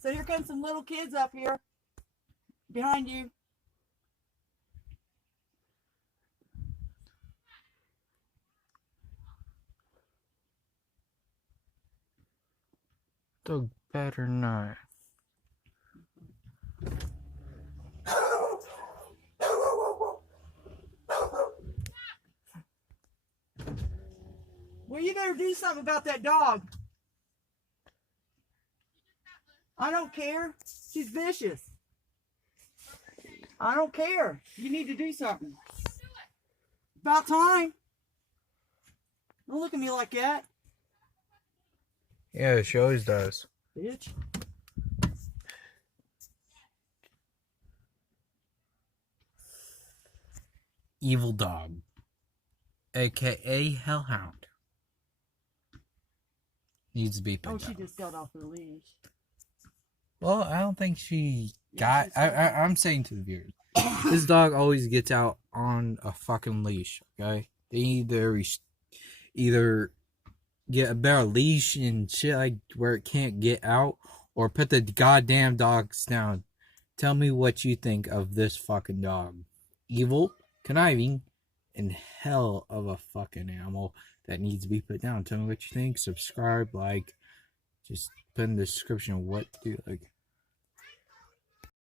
So here comes some little kids up here behind you. Dog better not. Well, you better do something about that dog. I don't care. She's vicious. I don't care. You need to do something. About time. Don't look at me like that. Yeah, she always does. Bitch. Evil dog, aka hellhound, needs to be put down. Oh, she just got off her leash. Well, I don't think she Yeah, got. I'm saying to the viewers, this dog always gets out on a fucking leash. Okay, they either get a better leash and shit like where it can't get out, or put the goddamn dogs down. Tell me what you think of this fucking dog. Evil, conniving, and hell of a fucking animal that needs to be put down. Tell me what you think. Subscribe, like, just put in the description what do you like.